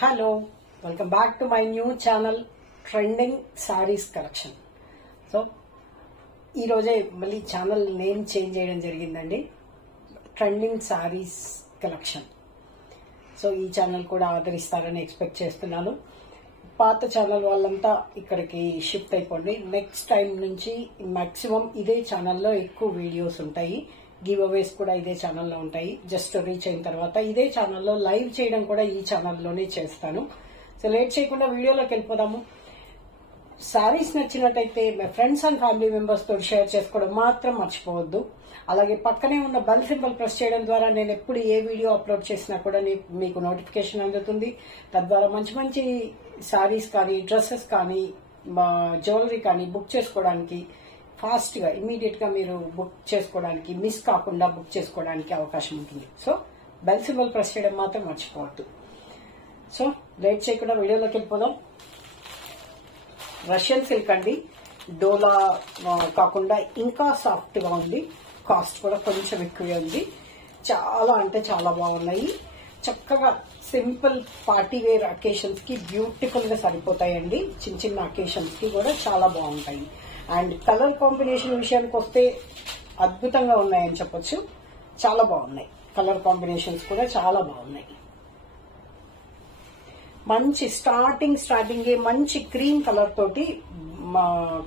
Hello welcome back to my new channel trending saris collection. So ఈరోజే మళ్ళీ channel name change చేయడం జరిగిందండి. Trending saris collection. So ఈ channel కూడా ఆదరిస్తారని ఎక్స్పెక్ట్ చేస్తున్నాను. పాత ఛానల్ వాళ్ళంతా ఇక్కడికి షిఫ్ట్ అయిపోండి. నెక్స్ట్ టైం నుంచి మాక్సిమం ఇదే ఛానల్లో ఎక్కువ వీడియోస్ ఉంటాయి. గివ్ అవేస్ కూడా ఇదే ఛానల్లో ఉంటాయి. జస్ట్ రీచ్ అయిన తర్వాత ఇదే ఛానల్లో లైవ్ చేయడం కూడా ఈ ఛానల్లోనే చేస్తాను. సో లేట్ చేయకుండా వీడియోలోకి వెళ్ళిపోదాము. శారీస్ నచ్చినట్టయితే మీ ఫ్రెండ్స్ అండ్ ఫ్యామిలీ మెంబర్స్ తో షేర్ చేసుకోవడం మాత్రం మర్చిపోవద్దు. అలాగే పక్కనే ఉన్న బెల్ సింబల్ ప్రెస్ చేయడం ద్వారా నేను ఎప్పుడు ఏ వీడియో అప్లోడ్ చేసినా కూడా మీకు నోటిఫికేషన్ అందుతుంది. తద్వారా మంచి మంచి శారీస్ కానీ, డ్రెస్సెస్ కానీ, జ్యువెలరీ కానీ బుక్ చేసుకోవడానికి ఫాస్ట్ గా ఇమీడియట్ గా మీరు బుక్ చేసుకోవడానికి, మిస్ కాకుండా బుక్ చేసుకోవడానికి అవకాశం ఉంటుంది. సో బెల్ సింబల్ ప్రెస్ చేయడం మాత్రం మర్చిపోవద్దు. సో లేట్ చేయకుండా వీడియోలోకి వెళ్ళిపోదాం. రష్యన్ సిల్క్ అండి. డోలా కాకుండా ఇంకా సాఫ్ట్ గా ఉంది. కాస్ట్ కూడా కొంచెం ఎక్కువే ఉంది. చాలా అంటే చాలా బాగున్నాయి. చక్కగా సింపుల్ పార్టీ వేర్ అకేషన్స్ కి బ్యూటిఫుల్ గా సరిపోతాయండి. చిన్న చిన్న అకేషన్స్ కి కూడా చాలా బాగుంటాయి. అండ్ కలర్ కాంబినేషన్ విషయానికి వస్తే అద్భుతంగా ఉన్నాయని చెప్పొచ్చు. చాలా బాగున్నాయి. కలర్ కాంబినేషన్స్ కూడా చాలా బాగున్నాయి. మంచి స్టార్టింగ్ మంచి క్రీమ్ కలర్ తోటి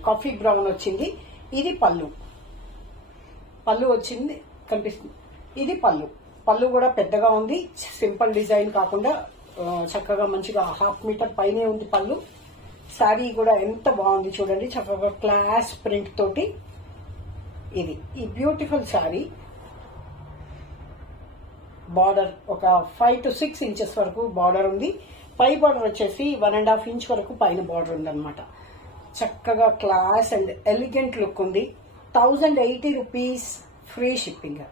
కాఫీ బ్రౌన్ వచ్చింది. ఇది పళ్ళు వచ్చింది, కనిపిస్తుంది. ఇది పళ్ళు కూడా పెద్దగా ఉంది. సింపుల్ డిజైన్ కాకుండా చక్కగా మంచిగా 1/2 మీటర్ పైనే ఉంది పళ్ళు. శారీ కూడా ఎంత బాగుంది చూడండి. చక్కగా క్లాస్ ప్రింట్ తోటి ఇది ఈ బ్యూటిఫుల్ శారీ. బార్డర్ ఒక 5 to 6 ఇంచెస్ వరకు బార్డర్ ఉంది. పై బార్డర్ వచ్చేసి 1.5 ఇంచ్ వరకు పైన బార్డర్ ఉందన్నమాట. చక్కగా క్లాస్ అండ్ ఎలిగెంట్ లుక్ ఉంది. 1080 రూపీస్ ఫ్రీ షిప్పింగ్.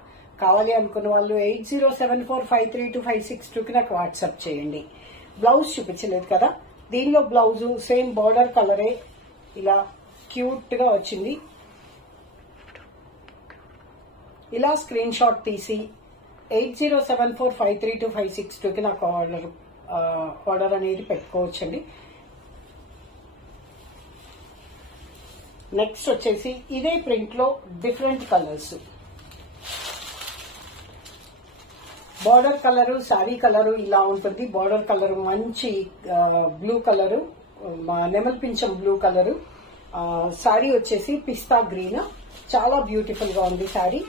కావాలి అనుకున్న వాళ్ళు 8074532562కి నాకు వాట్సాప్ చేయండి. బ్లౌజ్ చూపించలేదు కదా, దీనిలో బ్లౌజ్ సేమ్ బార్డర్ కలరే ఇలా క్యూట్ గా వచ్చింది. ఇలా స్క్రీన్ షాట్ తీసి 8074532562కి నాకు ఆర్డర్ అనేది పెట్టుకోవచ్చండి. నెక్స్ట్ వచ్చేసి ఇదే ప్రింట్ లో different colours. Border colour, sari colour ఇలా ఉంటుంది. బార్డర్ కలరు మంచి బ్లూ కలరు, నెమల్ పింఛం బ్లూ కలరు. శారీ వచ్చేసి పిస్తా గ్రీన్. చాలా బ్యూటిఫుల్ గా ఉంది శారీ.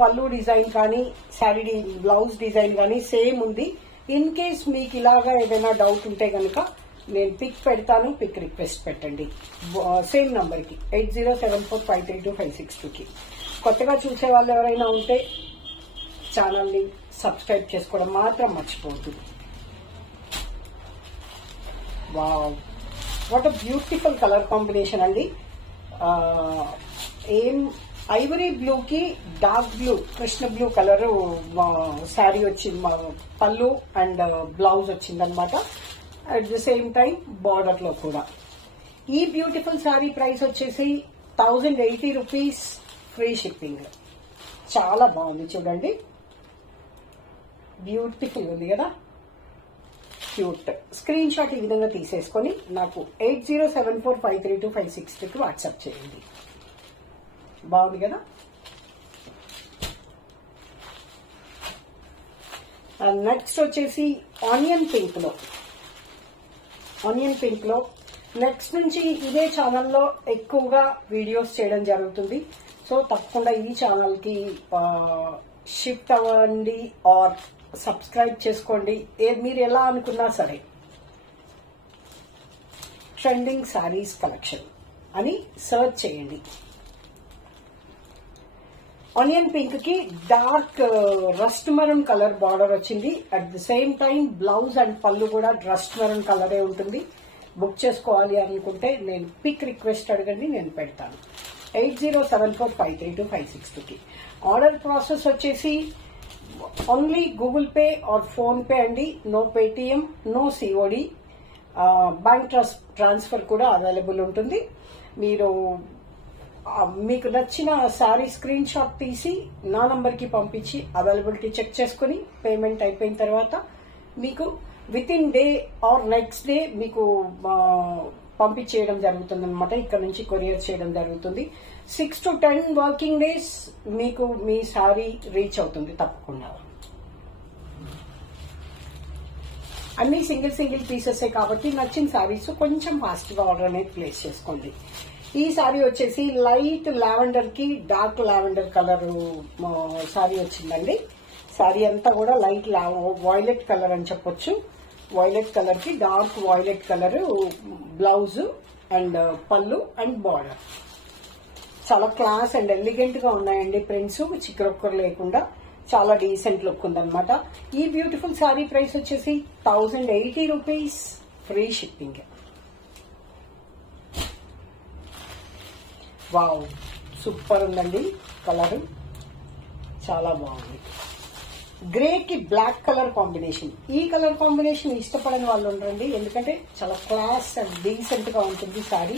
పళ్ళు డిజైన్ కానీ, శారీ బ్లౌజ్ డిజైన్ కానీ సేమ్ ఉంది. ఇన్ కేస్ మీకు ఇలాగా ఏదైనా డౌట్ ఉంటే కనుక నేను పిక్ పెడతాను. పిక్ రిక్వెస్ట్ పెట్టండి సేమ్ నంబర్ కి 8074532562కి. కొత్తగా చూసే వాళ్ళు ఎవరైనా ఉంటే ఛానల్ ని సబ్స్క్రైబ్ చేసుకోవడం మాత్రం మర్చిపోవద్దు. Wow, what a beautiful colour combination అండి. ఐవరీ బ్లూ కి dark blue, Krishna blue colour sari వచ్చింది. పళ్ళు అండ్ బ్లౌజ్ వచ్చిందనమాట. At the same time border లో కూడా. ఈ బ్యూటిఫుల్ శారీ ప్రైస్ వచ్చేసి 1080 రూపీస్ ఫ్రీ షిప్పింగ్. చాలా బాగుంది చూడండి. బ్యూటిఫుల్ ఉంది కదా, క్యూట్. స్క్రీన్ షాట్ ఈ విధంగా తీసేసుకొని నాకు 8074532562కి వాట్సాప్ చేయండి. బాగుంది కదా. నెక్స్ట్ వచ్చేసి ఆనియన్ పింక్ లో నెక్స్ట్ నుంచి ఇదే ఛానల్లో ఎక్కువగా వీడియోస్ చేయడం జరుగుతుంది. సో తప్పకుండా ఈ ఛానల్ కి షిఫ్ట్ అవ్వండి ఆర్ సబ్స్క్రైబ్ చేసుకోండి. మీరు ఎలా అనుకున్నా సరే. ట్రెండింగ్ సారీస్ కలెక్షన్ అని సర్చ్ చేయండి. ఆనియన్ పింక్ కి dark rust maroon colour border వచ్చింది. At the same time blouse and పళ్ళు కూడా రస్ట్ మెరూన్ కలరే ఉంటుంది. బుక్ చేసుకోవాలి అనుకుంటే నేను పిక్ రిక్వెస్ట్ అడగండి, నేను పెడతాను. 8074532562కి. ఆర్డర్ ప్రాసెస్ వచ్చేసి only Google Pay or PhonePe అండి. No Paytm, no COD. Bank transfer కూడా అవైలబుల్ ఉంటుంది. మీకు నచ్చిన శారీ స్క్రీన్ షాట్ తీసి నా నంబర్ కి పంపించి అవైలబిలిటీ చెక్ చేసుకుని పేమెంట్ అయిపోయిన తర్వాత మీకు with in day or next day మీకు పంపించేయడం జరుగుతుంది అనమాట. ఇక్కడ నుంచి కొరియర్ చేయడం జరుగుతుంది. 6 to 10 వర్కింగ్ డేస్ మీకు మీ సారీ రీచ్ అవుతుంది తప్పకుండా. అన్ని సింగిల్ పీసెస్ కాబట్టి నచ్చిన సారీస్ కొంచెం ఫాస్ట్ గా ఆర్డర్ అనేది ప్లేస్ చేసుకోండి. ఈ సారీ వచ్చేసి లైట్ లావెండర్ కి డార్క్ లావెండర్ కలర్ సారీ వచ్చిందండి. సారీ అంతా కూడా లైట్ వాయిలెట్ కలర్ అని చెప్పొచ్చు. వాయిలెట్ కలర్ కి dark violet colour blouse and పళ్ళు అండ్ బార్డర్. చాలా క్లాస్ అండ్ ఎలిగెంట్ గా ఉన్నాయండి ప్రింట్స్, చిక్కరొక్కరు లేకుండా చాలా డీసెంట్ లుక్ ఉందన్నమాట. ఈ బ్యూటిఫుల్ సారీ ప్రైస్ వచ్చేసి 1080 rupees, free shipping. Wow, super ఉందండి కలర్, చాలా బాగుంది. గ్రే కి బ్లాక్ కలర్ కాంబినేషన్. ఈ కలర్ కాంబినేషన్ ఇష్టపడని వాళ్ళు ఉండరండి, ఎందుకంటే చాలా క్లాస్ అండ్ డీసెంట్ గా ఉంటుంది సారీ.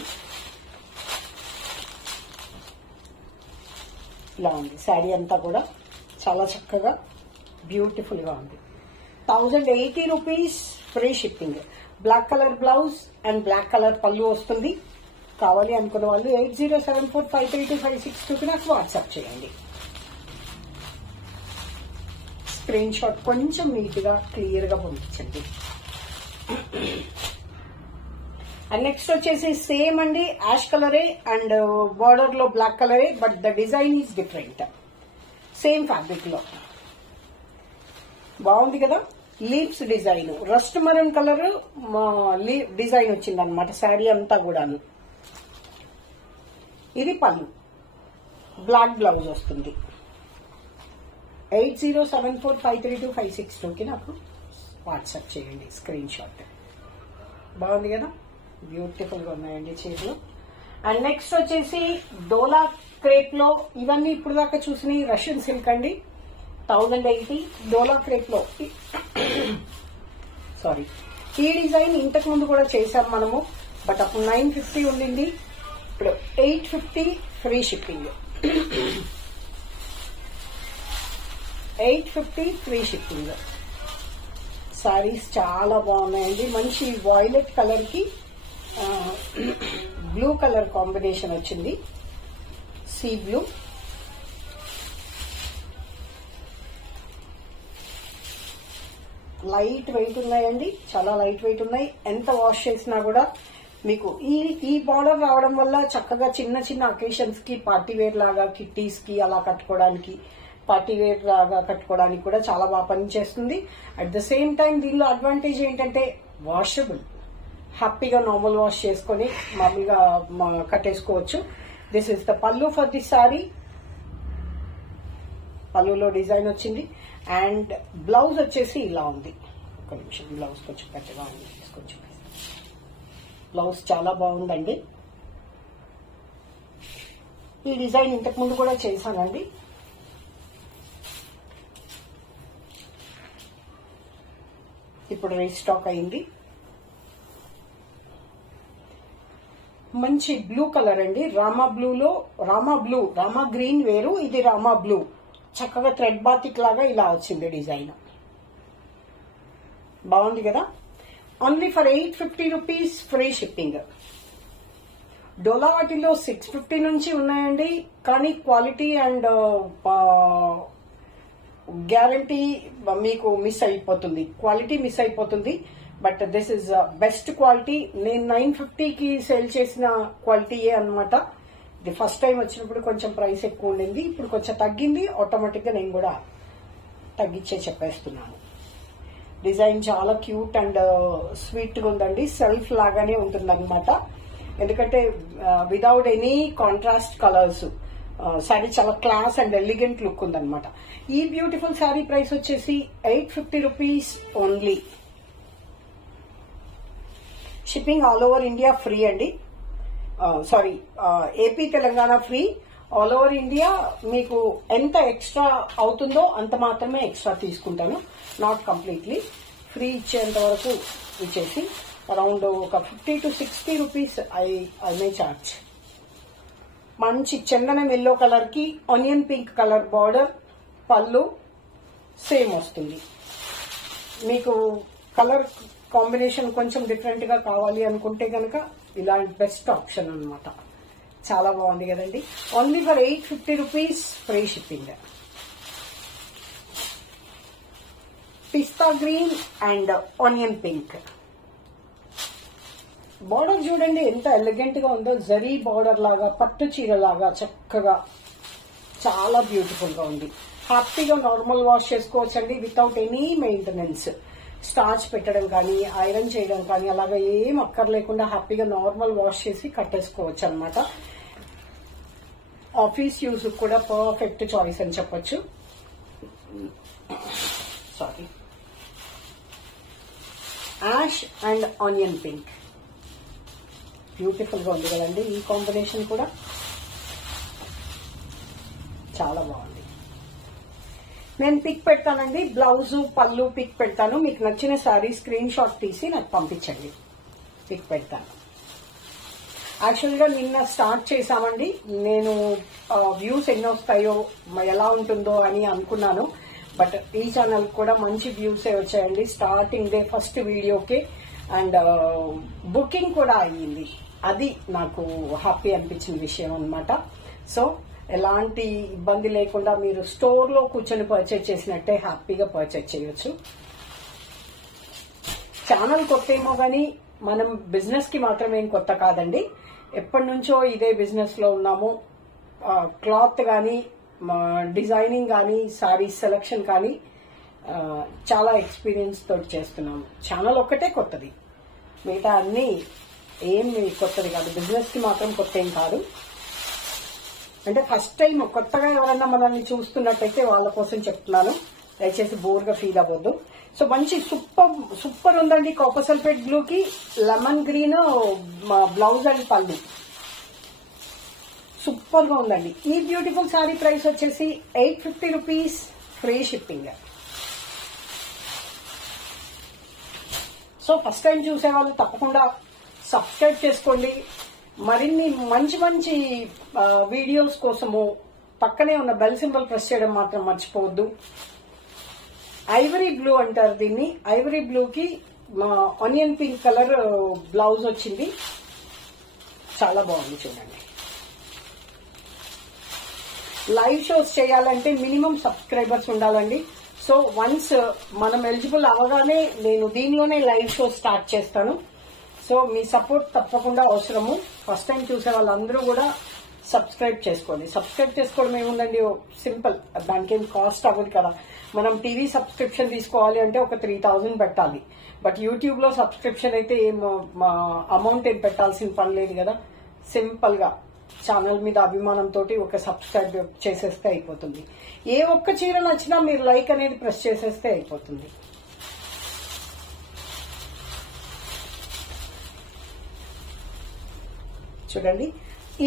ఇలా ఉంది సారీ అంతా కూడా, చాలా చక్కగా బ్యూటిఫుల్ గా ఉంది. 1080 rupees, free shipping. Black colour blouse and black colour పళ్ళు వస్తుంది. కావాలి అనుకున్న వాళ్ళు 8074532562 కి నాకు వాట్సాప్ చేయండి. స్క్రీన్ షాట్ కొంచెం నీట్ గా క్లియర్ గా పంపించండి. అండ్ నెక్స్ట్ వచ్చేసి సేమ్ అండి, యాష్ కలరే అండ్ బార్డర్ లో బ్లాక్ కలరే, but the design is different. Same fabric లో బాగుంది కదా. Leaves design, rust Maran colour design వచ్చింది అనమాట శారీ అంతా కూడాను. ఇది పళ్ళు, బ్లాక్ బ్లౌజ్ వస్తుంది. 8074532562 కి నాకు వాట్సాప్ చేయండి స్క్రీన్ షాట్. బాగుంది కదా, బ్యూటిఫుల్ గా ఉన్నాయండి చీరలు. అండ్ నెక్స్ట్ వచ్చేసి డోలా క్రేప్ లో, ఇవన్నీ ఇప్పుడు దాకా చూసిన రష్యన్ సిల్క్ అండి. 1080 డోలా క్రేప్ లో. సారీ, ఈ డిజైన్ ఇంతకు ముందు కూడా చేసాం మనము, బట్ అప్పుడు 950 ఉండింది, ఇప్పుడు 850 free shipping. 850 free shipping. Saris చాలా బాగున్నాయండి. మంచి వాయిలెట్ కలర్ కి బ్లూ కలర్ కాంబినేషన్ వచ్చింది, సీ బ్లూ. లైట్ వెయిట్ ఉన్నాయండి, చాలా లైట్ వెయిట్ ఉన్నాయి. ఎంత వాష్ చేసినా కూడా మీకు ఈ బార్డర్ రావడం వల్ల చక్కగా చిన్న చిన్న అకేషన్స్ కి, పార్టీ వేర్ లాగా, కిట్టీస్ కి అలా కట్టుకోవడానికి, పార్టీ వేర్ లాగా కట్టుకోవడానికి కూడా చాలా బాగా పనిచేస్తుంది. అట్ ద సేమ్ టైం దీనిలో అడ్వాంటేజ్ ఏంటంటే వాషబుల్. హ్యాపీగా నార్మల్ వాష్ చేసుకుని మామూలుగా కట్టేసుకోవచ్చు. దిస్ ఇస్ ద పల్లు ఫర్ దిస్ సారీ. పల్లులో డిజైన్ వచ్చింది అండ్ బ్లౌజ్ వచ్చేసి ఇలా ఉంది. ఒక నిమిషం, బ్లౌజ్ కొంచెం పెద్దగా ఉంది, తీసుకొచ్చి బ్లౌజ్ చాలా బాగుందండి. ఈ డిజైన్ ఇంతకు ముందు కూడా చేశానండి. ఇప్పుడు రీస్టాక్ అయింది. మంచి బ్లూ కలర్ అండి, రామా బ్లూలో, రామా గ్రీన్ వేరు, ఇది రామా బ్లూ. చక్కగా థ్రెడ్ బాతిక్ లాగా ఇలా వచ్చింది డిజైన్. బాగుంది కదా. Only for 850 rupees, free shipping. డోలా వాటిలో 650 నుంచి ఉన్నాయండి, కానీ క్వాలిటీ అండ్ గ్యారంటీ మీకు మిస్ అయిపోతుంది, క్వాలిటీ మిస్ అయిపోతుంది. But this is best quality. నేను 950కి సేల్ చేసిన క్వాలిటీయే అనమాట. ఇది ఫస్ట్ టైం వచ్చినప్పుడు కొంచెం ప్రైస్ ఎక్కువ ఉండింది, ఇప్పుడు కొంచెం తగ్గింది. ఆటోమేటిక్ గా నేను కూడా తగ్గించే చెప్పేస్తున్నాను. డిజైన్ చాలా క్యూట్ అండ్ స్వీట్ గా ఉందండి, సెల్ఫ్ లాగానే ఉంటుంది అనమాట. ఎందుకంటే without any contrast colours sari చాలా క్లాస్ అండ్ ఎలిగెంట్ లుక్ ఉందన్నమాట. ఈ బ్యూటిఫుల్ శారీ ప్రైస్ వచ్చేసి 850 rupees only. Shipping all over India free అండి. Sorry, AP Telangana free. All over India మీకు ఎంత ఎక్స్ట్రా అవుతుందో అంత మాత్రమే ఎక్స్ట్రా తీసుకుంటాను, నాట్ కంప్లీట్లీ. ఫ్రీ ఇచ్చేంత వరకు ఇచ్చేసి అరౌండ్ ఒక 50 to 60 rupees I may charge. మంచి చందనం ఎల్లో కలర్ కి ఆనియన్ పింక్ కలర్ బార్డర్, పళ్ళు సేమ్ వస్తుంది. మీకు కలర్ కాంబినేషన్ కొంచెం డిఫరెంట్ గా కావాలి అనుకుంటే కనుక ఇలాంటి బెస్ట్ ఆప్షన్ అన్నమాట. చాలా బాగుంది కదండి. Only for 850 rupees, free shipping. Pista green and onion pink. Border చూడండి ఎంత ఎలిగెంట్ గా ఉందో, జరీ బార్డర్ లాగా, పట్టు చీర లాగా చక్కగా చాలా బ్యూటిఫుల్ గా ఉంది. హ్యాపీగా నార్మల్ వాష్ చేసుకోవచ్చండి వితౌట్ ఎనీ మెయింటెనెన్స్. స్టార్చ్ పెట్టడం కానీ, ఐరన్ చేయడం కానీ అలాగా ఏం అక్కర్లేకుండా హ్యాపీగా నార్మల్ వాష్ చేసి కట్టేసుకోవచ్చు అనమాట. ఆఫీస్ యూజ్ కూడా పర్ఫెక్ట్ చాయిస్ అని చెప్పొచ్చు. Sari, ash and onion pink beautiful గా ఉంది కదండి. ఈ కాంబినేషన్ కూడా చాలా బాగుంది. నేను పిక్ పెడతానండి, బ్లౌజ్ పళ్ళు పిక్ పెడతాను. మీకు నచ్చిన సారీ స్క్రీన్ షాట్ తీసి నాకు పంపించండి, పిక్ పెడతాను. యాక్చువల్ గా నిన్న స్టార్ట్ చేశామండి. నేను వ్యూస్ ఎన్ని వస్తాయో ఎలా ఉంటుందో అని అనుకున్నాను, బట్ ఈ ఛానల్ కూడా మంచి వ్యూస్ వచ్చాయండి స్టార్టింగ్ డే ఫస్ట్ వీడియోకి. అండ్ బుకింగ్ కూడా అయ్యింది, అది నాకు హ్యాపీ అనిపించిన విషయం అనమాట. సో ఎలాంటి ఇబ్బంది లేకుండా మీరు స్టోర్ లో కూర్చొని పర్చేజ్ చేసినట్టే హ్యాపీగా పర్చేజ్ చేయొచ్చు. ఛానల్ కొత్త ఏమో కానీ మనం బిజినెస్ కి మాత్రమే కొత్త కాదండి. ఎప్పటి నుంచో ఇదే బిజినెస్ లో ఉన్నాము. క్లాత్ కానీ, డిజైనింగ్ కానీ, సారీస్ సెలక్షన్ కానీ చాలా ఎక్స్పీరియన్స్ తోటి చేస్తున్నాము. ఛానల్ ఒక్కటే కొత్తది, మిగతా అన్ని ఏమి కొత్తది కాదు. బిజినెస్ కి మాత్రం కొత్త ఏం కాదు. అంటే ఫస్ట్ టైం కొత్తగా ఎవరన్నా మనల్ని చూస్తున్నట్టయితే వాళ్ళ కోసం చెప్తున్నాను, దయచేసి బోర్ గా ఫీల్ అవ్వద్దు. సో మంచి సూపర్ ఉందండి. కాపర్ సల్ఫేట్ బ్లూ కి లెమన్ గ్రీన్ బ్లౌజ్ అండ్ పళ్ళు సూపర్ గా ఉందండి. ఈ బ్యూటిఫుల్ సారీ ప్రైస్ వచ్చేసి 850 rupees, free shipping. So first time చూసే వాళ్ళు తప్పకుండా సబ్స్క్రైబ్ చేసుకోండి. మరిన్ని మంచి మంచి వీడియోస్ కోసము పక్కనే ఉన్న బెల్ సింబల్ ప్రెస్ చేయడం మాత్రం మర్చిపోవద్దు. ఐవరీ బ్లూ అంటారు దీన్ని. ఐవరీ బ్లూ కి ఆనియన్ పింక్ కలర్ బ్లౌజ్ వచ్చింది, చాలా బాగుంది చూడండి. లైవ్ షోస్ చేయాలంటే మినిమం సబ్స్క్రైబర్స్ ఉండాలండి. సో వన్స్ మనం ఎలిజిబుల్ అవగానే నేను దీనిలోనే లైవ్ షో స్టార్ట్ చేస్తాను. సో మీ సపోర్ట్ తప్పకుండా అవసరము. ఫస్ట్ టైం చూసే వాళ్ళందరూ కూడా సబ్స్క్రైబ్ చేసుకోండి. సబ్స్క్రైబ్ చేసుకోవడం ఏముందండి, సింపుల్, దానికి ఏం కాస్ట్ అవ్వదు కదా. మనం టీవీ సబ్స్క్రిప్షన్ తీసుకోవాలి అంటే ఒక 3000 పెట్టాలి, బట్ యూట్యూబ్ లో సబ్స్క్రిప్షన్ అయితే ఏం అమౌంట్ ఏం పెట్టాల్సిన పని లేదు కదా. సింపుల్ గా ఛానల్ మీద అభిమానంతో ఒక సబ్స్క్రైబ్ చేసేస్తే అయిపోతుంది. ఏ ఒక్క చీర నచ్చినా మీరు లైక్ అనేది ప్రెస్ చేసేస్తే అయిపోతుంది. చూడండి,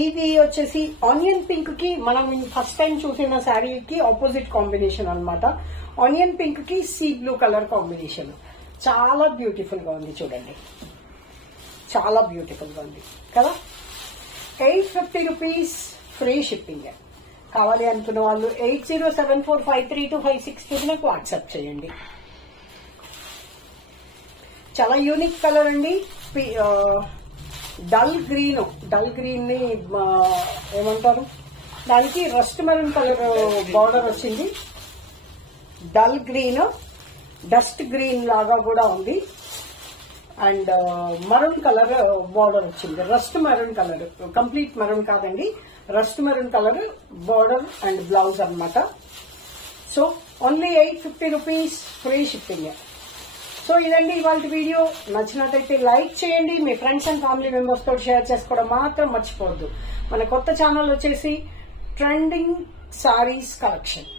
ఇది వచ్చేసి ఆనియన్ పింక్ కి మనం ఫస్ట్ టైం చూసిన శారీకి ఆపోజిట్ కాంబినేషన్ అన్నమాట. ఆనియన్ పింక్ కి సీ బ్లూ కలర్ కాంబినేషన్ చాలా బ్యూటిఫుల్ గా ఉంది చూడండి, చాలా బ్యూటిఫుల్ గా ఉంది కదా. 850 రూపీస్, ఫ్రీ షిప్పింగ్. కావాలి అనుకున్న వాళ్ళు 8074532562 నాకు వాట్సాప్ చేయండి. చాలా యూనిక్ కలర్ అండి. డల్ గ్రీన్ ని ఏమంటారు, దానికి రస్ట్ మెరూన్ కలర్ బార్డర్ వచ్చింది. డల్ గ్రీన్, డస్ట్ గ్రీన్ లాగా కూడా ఉంది. అండ్ మరూన్ కలర్ బార్డర్ వచ్చింది. Rust maroon colour, complete maroon కాదండి, rust maroon colour border and blouse అన్నమాట. So only 850 rupees, free shipping. So ఇదండి ఇవాళ వీడియో. నచ్చినట్లయితే లైక్ చేయండి, మీ ఫ్రెండ్స్ అండ్ ఫ్యామిలీ మెంబర్స్ తో షేర్ చేసుకోవడం మాత్రం మర్చిపోవద్దు. మన కొత్త ఛానల్ వచ్చేసి ట్రెండింగ్ సారీస్ కలెక్షన్.